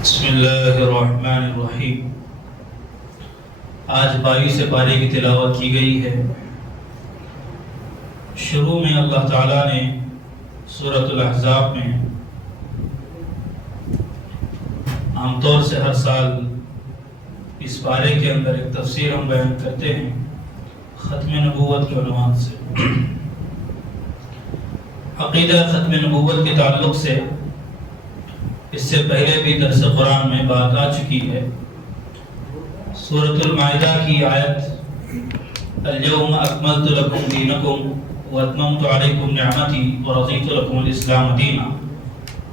بسم اللہ الرحمن الرحیم۔ آج 22 پارے کی تلاوت کی گئی ہے۔ شروع میں اللہ تعالیٰ نے سورۃ الاحزاب میں عام طور سے ہر سال اس پارے کے اندر ایک تفسیر ہم بیان کرتے ہیں ختم نبوت کے عنوان سے۔ عقیدہ ختم نبوت کے تعلق سے اس سے پہلے بھی درس قرآن میں بات آ چکی ہے۔ سورۃ المائدہ کی آیت اليوم اکملت لکم دینکم واتممت علیکم نعمتی ورضیت لکم الاسلام دینا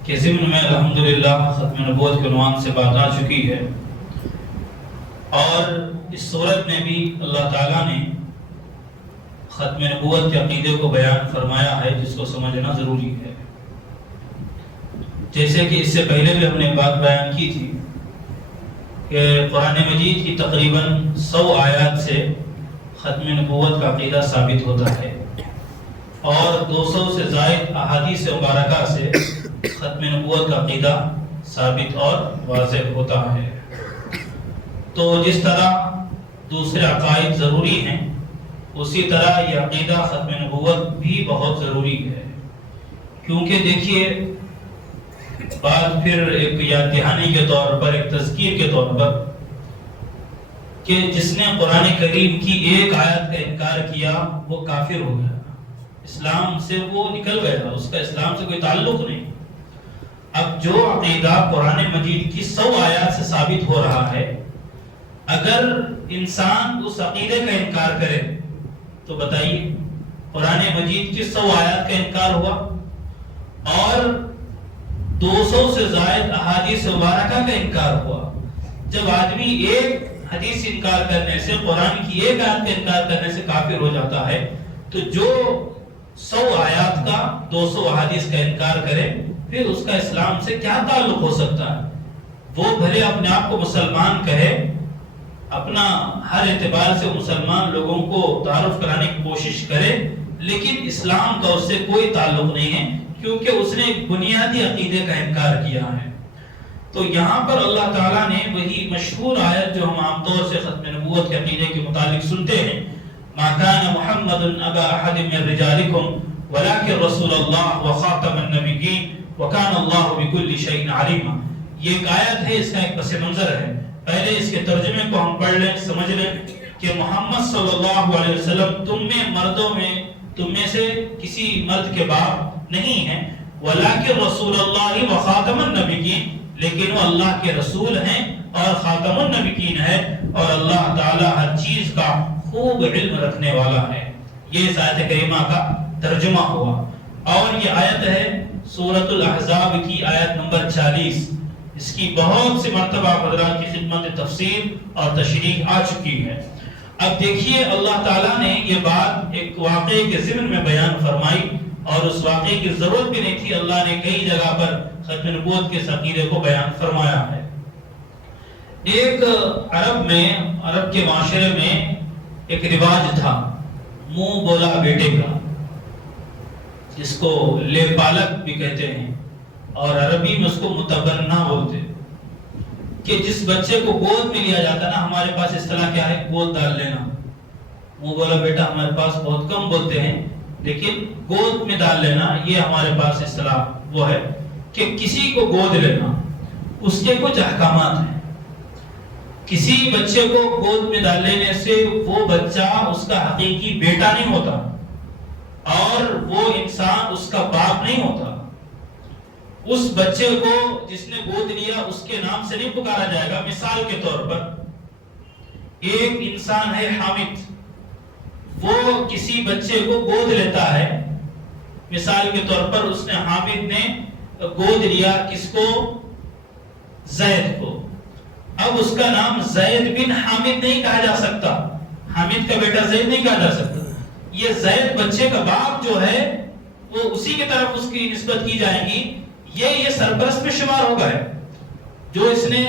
کے ضمن میں الحمدللہ ختم نبوت کے عنوان سے بات آ چکی ہے، اور اس سورت میں بھی اللہ تعالیٰ نے ختم نبوت کے عقیدے کو بیان فرمایا ہے، جس کو سمجھنا ضروری ہے۔ جیسے کہ اس سے پہلے بھی ہم نے بات بیان کی تھی کہ قرآن مجید کی تقریباً 100 آیات سے ختم نبوت کا عقیدہ ثابت ہوتا ہے، اور 200 سے زائد احادیث مبارکہ سے ختم نبوت کا عقیدہ ثابت اور واضح ہوتا ہے۔ تو جس طرح دوسرے عقائد ضروری ہیں، اسی طرح یہ عقیدہ ختم نبوت بھی بہت ضروری ہے، کیونکہ دیکھیے بات پھر ایک یاد دہانی کے طور پر، ایک تذکیر کے طور پر، کہ جس نے قرآن کریم کی ایک آیت کا انکار کیا وہ کافر ہو گیا، اسلام سے وہ نکل گیا، اس کا اسلام سے کوئی تعلق نہیں۔ اب جو عقیدہ قرآن مجید کی 100 آیات سے ثابت ہو رہا ہے، اگر انسان اس عقیدے کا انکار کرے تو بتائیے قرآن مجید کی 100 آیات کا انکار ہوا، اور 200 سے زائد احادیث مبارکہ کا انکار ہوا۔ جب آدمی ایک حدیث انکار کرنے سے، قرآن کی ایک آیت کا انکار کرنے سے کافر ہو جاتا ہے، تو جو 100 آیات کا 200 احادیث کا انکار کرے پھر اس کا اسلام سے کیا تعلق ہو سکتا ہے؟ وہ بھلے اپنے آپ کو مسلمان کہے، اپنا ہر اعتبار سے مسلمان لوگوں کو تعارف کرانے کی کوشش کرے، لیکن اسلام کا اس سے کوئی تعلق نہیں ہے، کیونکہ اس نے ایک بنیادی عقیدے کا انکار کیا ہے۔ تو یہاں پر اللہ تعالیٰ نے وہی مشہور آیت جو ہم عام طور سے ختم نبوت کے عقیدے کے متعلق سنتے ہیں، ما كان محمد ابا احد من رجالکم ولكن رسول اللہ وخاتم النبیین وكان اللہ بكل شيء عليما، یہ ایک آیت ہے، اس کا ایک پس منظر ہے۔ پہلے اس کے ترجمے کو ہم پڑھ لیں، سمجھ لیں کہ محمد صلی اللہ علیہ وسلم تم میں مردوں میں، تم میں سے کسی مرد کے باپ نہیں ہیں، ولیکن رسول اللہ و خاتم النبیین، لیکن وہ اللہ کے رسول ہیں اور خاتم النبیین ہے، اور اللہ تعالی ہر چیز کا خوب علم رکھنے والا ہے۔ یہ اس آیت کریمہ کا ترجمہ ہوا، اور یہ آیت ہے سورۃ الاحزاب کی آیت نمبر 40۔ اس کی بہت سی مرتبہ حضرات کی خدمت تفسیر اور تشریح آ چکی ہے۔ اب دیکھیے اللہ تعالیٰ نے یہ بات ایک واقعے کے ضمن میں بیان فرمائی، اور اس واقعے کی ضرورت بھی نہیں تھی، اللہ نے کئی جگہ پر ختم نبوت کے عقیدے کو بیان فرمایا ہے۔ ایک عرب کے معاشرے میں ایک رواج تھا منہ بولا بیٹے کا، جس کو لے پالک بھی کہتے ہیں، اور عربی میں اس کو متبنہ بولتے، کہ جس بچے کو گود میں لیا جاتا نا، ہمارے پاس اصطلاح کیا ہے، گود ڈال لینا، منہ بولا بیٹا ہمارے پاس بہت کم بولتے ہیں، لیکن گود میں ڈال لینا یہ ہمارے پاس اصطلاح وہ ہے کہ کسی کو گود لینا، اس کے کچھ احکامات ہیں۔ کسی بچے کو گود میں ڈال لینے سے وہ بچہ اس کا حقیقی بیٹا نہیں ہوتا، اور وہ انسان اس کا باپ نہیں ہوتا۔ اس بچے کو جس نے گود لیا اس کے نام سے نہیں پکارا جائے گا۔ مثال کے طور پر ایک انسان ہے حامد، وہ کسی بچے کو گود لیتا ہے، مثال کے طور پر اس نے حامد نے گود لیا کس کو؟ زید کو۔ اب اس کا نام زید بن حامد نہیں کہا جا سکتا، حامد کا بیٹا زید نہیں کہا جا سکتا۔ یہ زید بچے کا باپ جو ہے وہ اسی کی طرف اس کی نسبت کی جائے گی، یہ سرپرست میں شمار ہوگا ہے، جو اس نے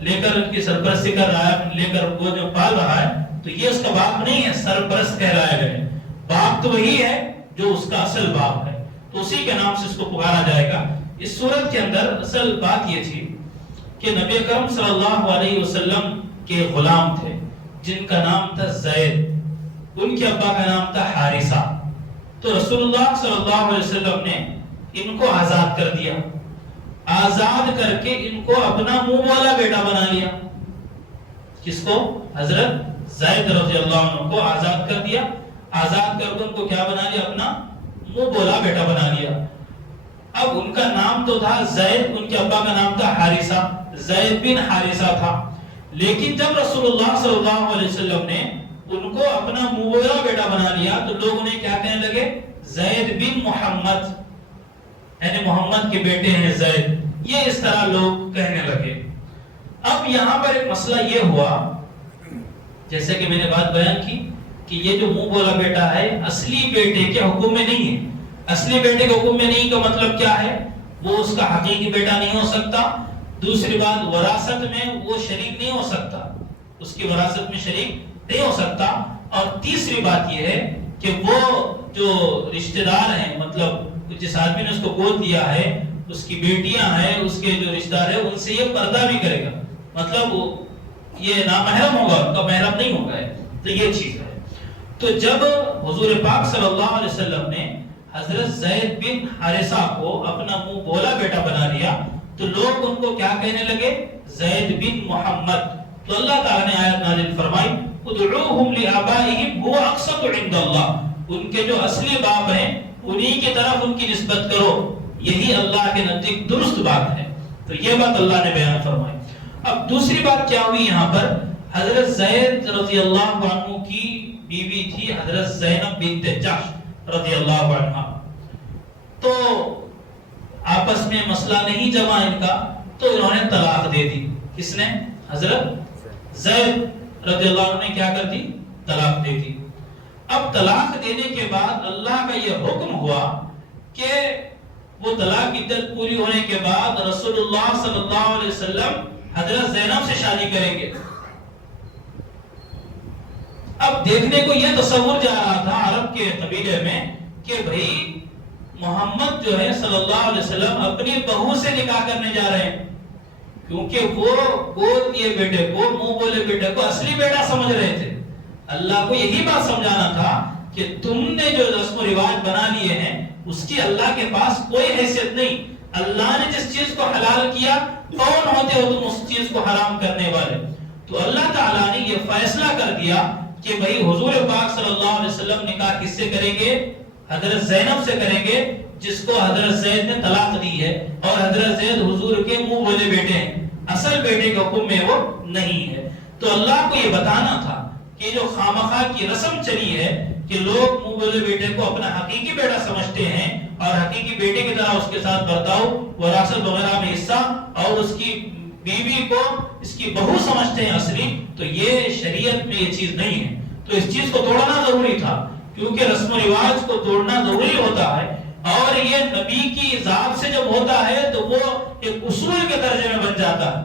لے کر ان کی سرپرستی کر رہا ہے، لے کر وہ جو پال رہا ہے، تو یہ اس کا باپ نہیں ہے، سرپرست کہلایا گئے۔ باپ تو وہی ہے جو اس کا اصل باپ ہے، تو اسی کے نام سے اس کو پکارا جائے گا۔ اس صورت کے اندر اصل بات یہ تھی کہ نبی اکرم صلی اللہ علیہ وسلم کے غلام تھے جن کا نام تھا زید، ان کے ابا کا نام تھا حارثہ. تو رسول اللہ صلی اللہ علیہ وسلم نے ان کو آزاد کر دیا. آزاد کر کے ان کو اپنا منہ بولا بیٹا بنا لیا. کس کو؟ حضرت زید رضی اللہ عنہ کو آزاد کر دیا. آزاد کر کے ان کو کیا بنا لیا؟ اپنا منہ بولا بیٹا بنا لیا. اب ان کا نام تو تھا زید، ان کے ابا کا نام تھا حارثہ، زید بن حارثہ تھا. لیکن جب رسول اللہ صلی اللہ علیہ وسلم نے ان کو اپنا منہ بولا بیٹا بنا لیا تو لوگ انہیں کیا کہنے لگے؟ زید بن محمد، یعنی محمد کے بیٹے ہیں زید. یہ اس طرح لوگ کہنے لگے. اب یہاں پر ایک مسئلہ یہ ہوا، جیسے کہ میں نے بات بیان کی کہ یہ جو منہ بولا بیٹا ہے اصلی بیٹے کے حکم میں نہیں ہے. اصلی بیٹے کے حکم میں نہیں کا مطلب کیا ہے؟ وہ اس کا حقیقی بیٹا نہیں ہو سکتا. دوسری بات، وراثت میں وہ شریک نہیں ہو سکتا، اس کی وراثت میں شریک نہیں ہو سکتا. اور تیسری بات یہ ہے کہ وہ جو رشتہ دار ہیں، مطلب جس آدمی نے اس کو گود دیا ہے، اس کی بیٹیاں ہیں، اس کے جو رشتہ دار ہیں، ان سے یہ پردہ بھی کرے گا. مطلب وہ یہ نامحرم ہوگا، ان کا محرم نہیں ہوگا. تو یہ چیز ہے. تو جب حضور پاک صلی اللہ علیہ وسلم نے حضرت زید بن حارثہ کو اپنا منہ بولا بیٹا بنا لیا تو لوگ ان کو کیا کہنے لگے؟ زید بن محمد. تو اللہ تعالیٰ نے آیت نازل فرمائی ادعوہم لآبائہم هو اقسط عند اللہ. ان کے جو اصلی باپ ہیں انہی کی طرف ان کی نسبت کرو، یہی اللہ کے نزدیک درست بات ہے. تو یہ بات اللہ نے بیان فرمائی. اب دوسری بات کیا ہوئی یہاں پر؟ حضرت زید رضی اللہ عنہ کی بیوی تھی حضرت زینب بنت جحش رضی اللہ عنہ. تو آپس میں مسئلہ نہیں جمع ان کا، تو انہوں نے طلاق دے دی. کس نے؟ حضرت زید رضی اللہ عنہ نے کیا کر دی؟ طلاق دے دی. اب طلاق دینے کے بعد اللہ کا یہ حکم ہوا کہ وہ طلاق کی عدت پوری ہونے کے بعد رسول اللہ صلی اللہ علیہ وسلم حضرت زینب سے شادی کریں گے. اب دیکھنے کو یہ تصور جا رہا تھا عرب کے قبیلے میں کہ بھئی محمد جو ہے صلی اللہ علیہ وسلم اپنی بہو سے نکاح کرنے جا رہے ہیں، کیونکہ وہ گود دیے بیٹے کو، منہ بولے بیٹے کو اصلی بیٹا سمجھ رہے تھے. اللہ کو یہی بات سمجھانا تھا کہ تم نے جو رسم و رواج بنا لیے ہیں اس کی اللہ کے پاس کوئی حیثیت نہیں. اللہ نے جس چیز کو حلال کیا، کون ہوتے ہو تم اس چیز کو حرام کرنے والے؟ تو اللہ تعالیٰ نے یہ فیصلہ کر دیا کہ بھئی حضور پاک صلی اللہ علیہ وسلم نکاح کس سے کریں گے؟ حضرت زینب سے کریں گے، جس کو حضرت زید نے طلاق دی ہے. اور حضرت زید حضور کے منہ بولے بیٹے ہیں، اصل بیٹے کے حکم میں وہ نہیں ہے. تو اللہ کو یہ بتانا تھا کہ جو خامخواہ کی رسم چلی ہے کہ لوگ منہ بولے بیٹے کو اپنا حقیقی بیٹا سمجھتے ہیں اور حقیقی بیٹے کی طرح اس کے ساتھ برتاؤ، وراثت وغیرہ میں حصہ، اور اس کی بیوی کو اس کی بہو سمجھتے ہیں اصلی، تو یہ شریعت میں یہ چیز نہیں ہے. تو اس چیز کو توڑنا ضروری تھا، کیونکہ رسم و رواج کو توڑنا ضروری ہوتا ہے. اور یہ نبی کی ذات سے جب ہوتا ہے تو وہ ایک اصول کے درجے میں بن جاتا ہے.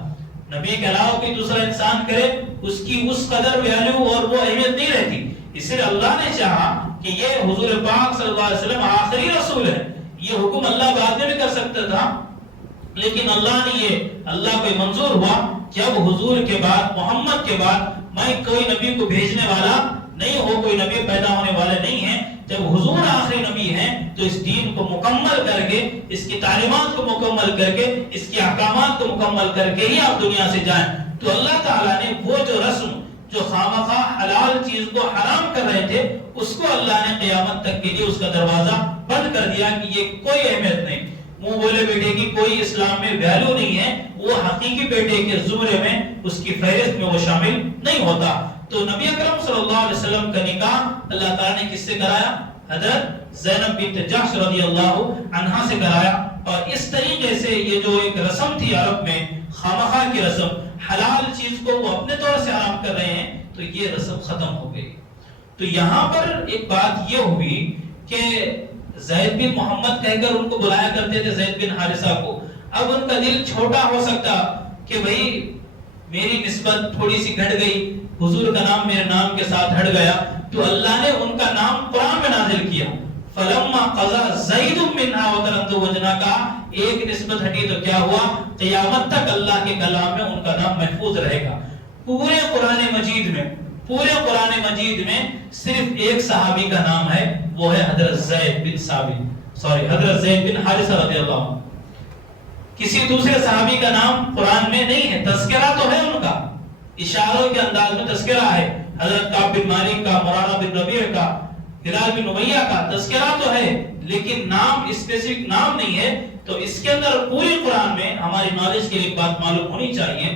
نبی کے علاوہ کوئی دوسرا انسان کرے اس کی اس قدر ویلیو اور وہ اہمیت نہیں رہتی. اس لیے اللہ نے چاہا کہ یہ حضور پاک صلی اللہ علیہ وسلم آخری رسول ہے. یہ حکم اللہ بعد میں بھی کر سکتا تھا، لیکن اللہ نے اللہ کو منظور ہوا کہ اب حضور کے بعد، محمد کے بعد میں کوئی نبی کو بھیجنے والا نہیں ہو، کوئی نبی پیدا ہونے والے نہیں ہیں. جب حضور آخری نبی ہیں تو اس دین کو مکمل کر کے، اس کی تعلیمات کو مکمل کر کے، اس کے احکامات کو مکمل کر کے ہی آپ دنیا سے جائیں. تو اللہ تعالیٰ نے وہ جو رسم، جو خامخواہ حلال چیز کو حرام کر رہے تھے، اس کو اللہ نے قیامت تک کے لیے اس کا دروازہ بند کر دیا کہ یہ کوئی اہمیت نہیں. منہ بولے بیٹے کی کوئی اسلام میں ویلیو نہیں ہے، وہ حقیقی بیٹے کے زمرے میں، اس کی فہرست میں وہ شامل نہیں ہوتا. تو نبی اکرم صلی اللہ علیہ وسلم کا نکاح اللہ تعالیٰ نے کس سے کرایا؟ حضرت زینب بنت جحش رضی اللہ عنہا سے کرایا. اور اس طریقے سے یہ جو ایک رسم تھی عرب میں، خامخواہ کی رسم، حلال چیز کو وہ اپنے طور سے حرام کر رہے ہیں، تو یہ رسم ختم ہو گئی. تو یہاں پر ایک بات یہ ہوئی کہ زید بن محمد کہہ کر ان کو بلایا کرتے تھے، زید بن حارثہ کو. اب ان کا دل چھوٹا ہو سکتا کہ بھئی میری نسبت تھوڑی سی گھٹ گئی، حضور کا نام میرے نام کے ساتھ ہٹ گیا. تو اللہ نے ان کا نام قرآن میں نازل کیا فلما قضا زید منها وطرا تو وجنا کا ایک نسبت ہٹی تو کیا ہوا؟ قیامت تک اللہ کے کلام میں ان کا نام محفوظ رہے گا۔ پورے قرآن مجید میں صرف ایک صحابی کا نام ہے، وہ ہے حضرت زید بن حارثہ رضی اللہ عنہ۔ کسی دوسرے صحابی کا نام قرآن میں نہیں ہے، تذکرہ تو ہے ان کا، اشاروں کے انداز میں تذکرہ ہے، حضرت کعب بن مالک کا، مرارہ بن ربیع کا، ہلال بن امیہ کا تذکرہ تو ہے، لیکن نام اسپیسیفک نام نہیں ہے۔ تو اس کے اندر پوری قرآن میں ہماری نالج کے لیے بات معلوم ہونی چاہیے،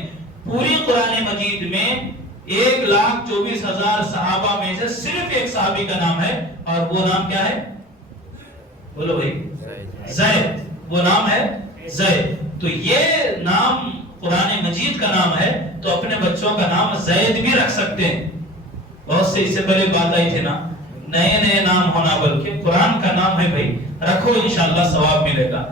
پوری قرآن مجید میں 1,24,000 صحابہ میں سے صرف ایک صحابی کا نام ہے، اور وہ نام کیا ہے؟ بولو بھائی، زید، وہ نام ہے زید۔ تو یہ نام قرآن مجید کا نام ہے، تو اپنے بچوں کا نام زید بھی رکھ سکتے ہیں۔ بہت سے اس سے پہلے بات آئی تھی نا، نئے نام ہونا، بلکہ قرآن کا نام ہے بھائی، رکھو انشاءاللہ ثواب ملے گا۔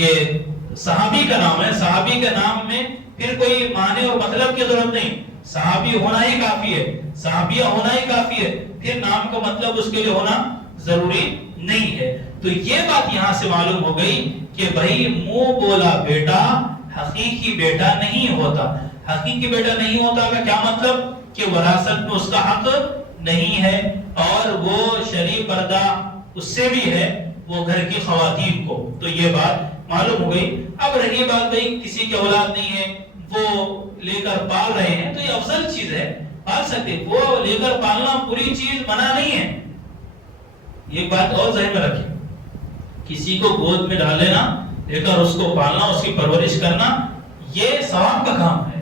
یہ صحابی کا نام ہے، صحابی کے نام میں پھر کوئی معنی اور مطلب کی ضرورت نہیں، صحابی ہونا ہی کافی ہے، صحابیہ ہونا ہی کافی ہے، پھر نام کا مطلب اس کے لیے ہونا ضروری نہیں ہے۔ تو یہ بات یہاں سے معلوم ہو گئی کہ بھائی منہ بولا بیٹا حقیقی بیٹا نہیں ہوتا۔ حقیقی بیٹا نہیں ہوتا کا کیا مطلب؟ کہ وراثت میں اس کا حق نہیں ہے، اور وہ شرعی پردہ اس سے بھی ہے، وہ گھر کی خواتین کو۔ تو یہ بات معلوم ہو گئی۔ اب رہی بات بھائی کسی کی اولاد نہیں ہے، وہ لے کر پال رہے ہیں، تو یہ افضل چیز ہے، پال سکتے، وہ لے کر پالنا پوری چیز منع نہیں ہے۔ یہ بات اور ذہن میں رکھیں، کسی کو گود میں ڈال لینا، لے کر اس کو پالنا، اس کی پرورش کرنا، یہ ثواب کا کام ہے۔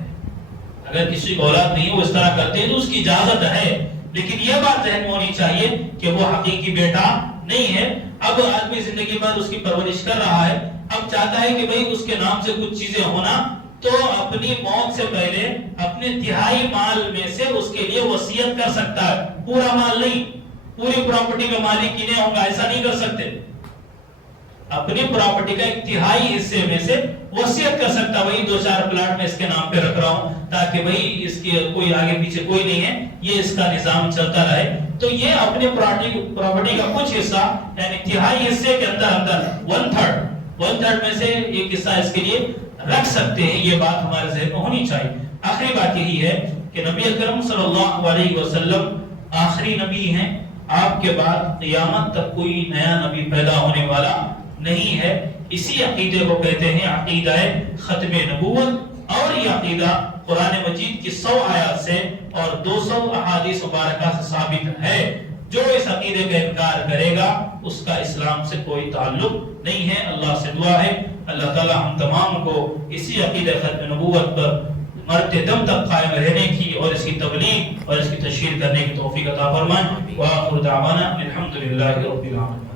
اگر کسی کو اولاد نہیں وہ اس طرح کرتے ہیں تو اس کی اجازت ہے، لیکن یہ بات ذہن میں ہونی چاہیے کہ وہ حقیقی بیٹا نہیں ہے۔ اب آدمی زندگی بھر اس کی پرورش کر رہا ہے، اب چاہتا ہے کہ بھئی اس کے نام سے کچھ چیزیں ہونا، تو اپنی موت سے پہلے اپنے تہائی مال میں سے اس کے لیے وصیت کر سکتا ہے، پورا مال نہیں، پوری پراپرٹی کا مالک ہی نہیں ہوگا، ایسا نہیں کر سکتے۔ اپنی پراپرٹی کا ایک تہائی حصے میں سے وصیت کر سکتا، وہی 2-4 پلاٹ میں اس کے نام پہ رکھ رہا ہوں، تاکہ بھئی اس کی کوئی آگے پیچھے کوئی نہیں ہے، یہ اس کا نظام چلتا رہے۔ تو یہ اپنے پراپرٹی کا کچھ حصہ، یعنی تہائی حصے کے اندر 1/3 میں سے ایک حصہ اس کے لیے رکھ سکتے ہیں۔ یہ بات ہمارے ذہن میں ہونی چاہیے۔ آخری بات یہی ہے کہ نبی اکرم صلی اللہ علیہ وسلم آخری نبی ہیں، آپ کے بعد قیامت تک کوئی نیا نبی پیدا ہونے والا نہیں ہے۔ اسی عقیدے کو کہتے ہیں عقیدہ ختم نبوت، اور یہ عقیدہ قرآن مجید کی 100 آیات سے اور 200 احادیث مبارکہ سے ثابت ہے۔ جو اس عقیدے کا انکار کرے گا اس کا اسلام سے کوئی تعلق نہیں ہے۔ اللہ سے دعا ہے اللہ تعالی ہم تمام کو اسی عقیدہ ختم نبوت پر مرتے دم تک قائم رہنے کی اور اس کی تبلیغ اور اس کی تشہیر کرنے کی توفیق عطا فرمائے۔ وآخر دعوانا الحمدللہ رب العالمین۔